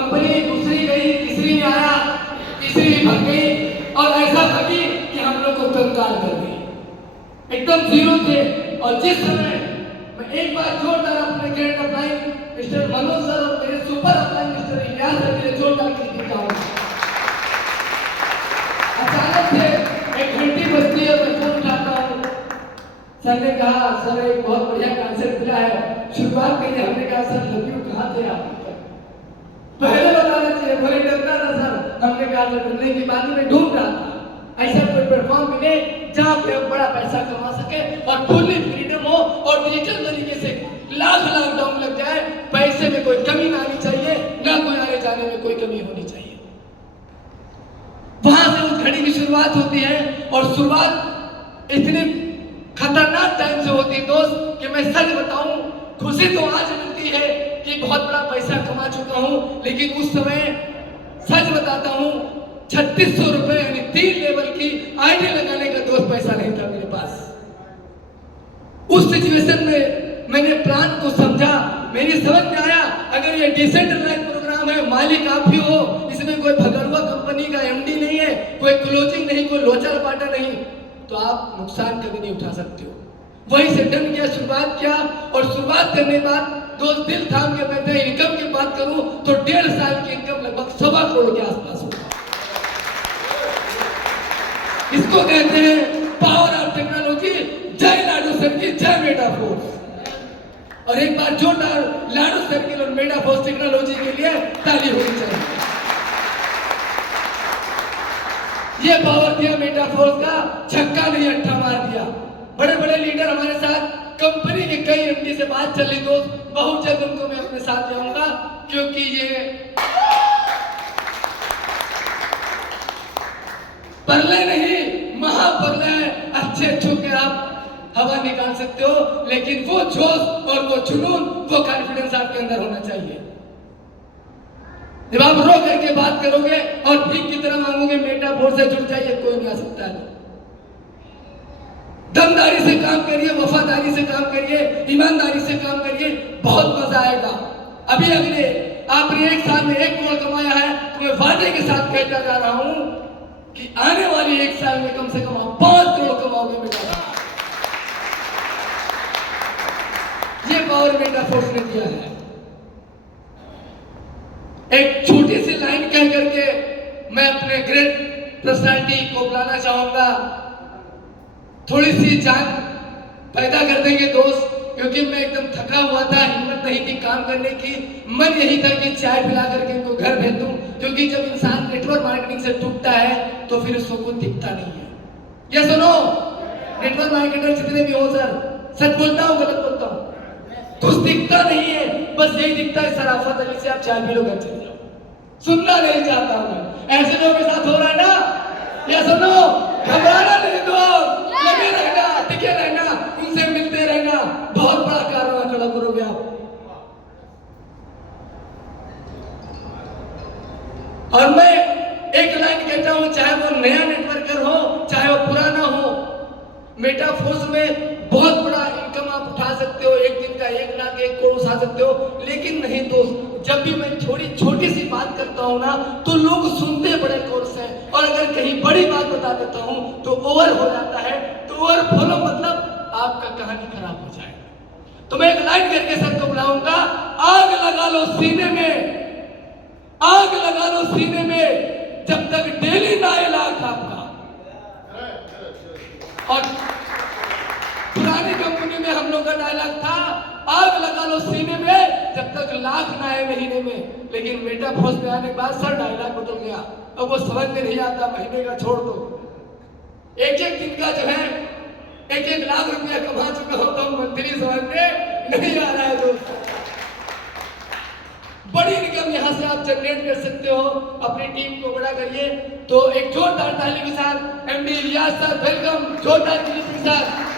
Company दूसरी गई, तीसरी में आया, तीसरी भाग गई और ऐसा भागी कि हम लोग को कंगाल कर दी, एकदम जीरो थे। और जिस समय मैं एक बार जोरदार अपने grade upline mister Manoj sir और मेरे super upline mister Ilyas sir के लिए जोरदार की चाहूंगा। अचानक से एक घंटी बजती है, मैं फोन उठाता हूँ। सर ने कहा सर एक बहुत बढ़िया कॉन्सेप्ट मिला है, शुरुआत करिए। हमने कहा सर लव यू कहाँ थे आप? पहले बताना चाहिए, बड़े डरता था सर। हमने कहा सर डरने की बात में ढूंढ रहा था ऐसा कोई प्लेटफॉर्म मिले जहाँ पे हम बड़ा पैसा कमा सके और फुल्ली फ्रीडम हो और डिजिटल तरीके से लाख लॉकडाउन लग जाए, पैसे में कोई कमी ना आनी चाहिए, ना कोई आने जाने में कोई कमी होनी चाहिए। वहां से उस घड़ी की शुरुआत होती है और शुरुआत इतनी खतरनाक टाइम से होती है दोस्त कि मैं सच बताऊं, खुशी तो आज मिलती है कि बहुत बड़ा पैसा कमा चुका हूं, लेकिन उस समय सच बताता हूं 3600 रुपए यानी 3 लेवल की आईडी लगाने का दोस्त पैसा नहीं था मेरे पास। उस सिचुएशन में मैंने प्लान को समझा, मेरी समझ में आया अगर ये डिसेंट्रलाइज प्रोग्राम है, मालिक आप ही हो, इसमें कोई भगड़ुआ कंपनी का एमडी नहीं है, कोई क्लोजिंग नहीं, कोई लोचर बाटा नहीं, तो आप नुकसान कभी नहीं उठा सकते हो। वहीं से डन किया, शुरुआत किया और शुरुआत करने के बाद दोस्त दिल थाम के बैठे। इनकम की बात करूं तो 1.5 साल की इनकम लगभग 1.25 करोड़ के आसपास हो। इसको कहते हैं पावर ऑफ टेक्नोलॉजी। जय लाडू सर की जय मेटाफोर्स। और एक बार जोरदार लाडू सर्किल और मेटाफोर्स टेक्नोलॉजी के लिए ताली होनी चाहिए। ये पावर दिया मेटाफोर्स का, छक्का नहीं अट्ठा मार दिया। बड़े बड़े लीडर हमारे साथ, कंपनी के कई एमडी से बात चल रही दोस्त, बहुत जल्द उनको मैं अपने साथ लाऊंगा क्योंकि ये परले नहीं महापरले है। अच्छे अच्छों के आप हवा निकाल सकते हो, लेकिन वो जोश और वो जुनून, वो कॉन्फिडेंस आपके अंदर होना चाहिए। जब आप रो करके बात करोगे और भीख की तरह मांगोगे मेटाफोर्स से जुड़ जाइए, कोई नहीं आ सकता है। दमदारी से काम करिए, वफादारी से काम करिए, ईमानदारी से काम करिए, बहुत मजा आएगा। अभी अगले आपने 1 साल में 1 करोड़ कमाया है तो मैं वादे के साथ कहता जा रहा हूं कि आने वाली 1 साल में कम से कम आप 5 करोड़ कमाओगे बेटा। ये पावर मेटाफोर्स ने दिया है। एक छोटी सी लाइन कह करके मैं अपने ग्रेट पर्सनालिटी को बुलाना चाहूंगा। थोड़ी सी जान पैदा कर देंगे दोस्त, क्योंकि मैं एकदम थका हुआ था, हिम्मत नहीं थी काम करने की। मन यही था कि चाय पिला करके इनको घर भेज दूं, क्योंकि जब इंसान नेटवर्क मार्केटिंग से टूटता है तो फिर उसको कुछ दिखता नहीं है। ये सुनो, नेटवर्क मार्केटर जितने भी हो सर, सच बोलता हूँ गलत बोलता हूँ? कुछ दिखता नहीं है, बस यही दिखता है शराफत अली से आप चाय पी लो घर चले जाओ। सुनना नहीं चाहता हूँ मैं, ऐसे लोगों के साथ हो रहा है ना। ये सुनो, घबराना नहीं दो, लगे रहना, टिके रहना, उनसे मिलते रहना, बहुत बड़ा कारनामा खड़ा करोगे आप। और मैं एक लाइन कहता हूं, चाहे वो नया नेटवर्कर हो चाहे वो पुराना हो, मेटाफोर्स में बहुत बड़ा इनकम आप उठा सकते हो। एक दिन का 1 लाख 1 करोड़ उठा सकते हो। लेकिन नहीं दोस्त, जब भी मैं थोड़ी छोटी सी बात करता हूं ना तो लोग सुनते बड़े कोर्स हैं, और अगर कहीं बड़ी बात बता देता हूं तो ओवर हो जाता है। तो ओवर फॉलो मतलब आपका कहानी खराब हो जाएगा। तो मैं एक लाइन करके सर को बुलाऊंगा, आग लगा लो सीने में, आग लगा लो सीने में, जब तक डेली ना आए लाख आपका। और पुरानी कंपनी में हम लोग का डायलॉग था, आग लगा लो सीने में जब तक लाख ना आए महीने में। लेकिन मेटाफोर्स में आने के बाद सर डायलॉग बदल गया, अब वो समझ में नहीं आता, महीने का छोड़ दो, एक एक दिन का जो है 1-1 लाख रुपया कमा चुका हो तो मंथली समझ में नहीं आ रहा है दोस्त। बड़ी इनकम यहां से आप जनरेट कर सकते हो, अपनी टीम को बड़ा करिए। तो एक जोरदार ताली के साथ एमडी इलियास सर, वेलकम, जोरदार ताली के साथ।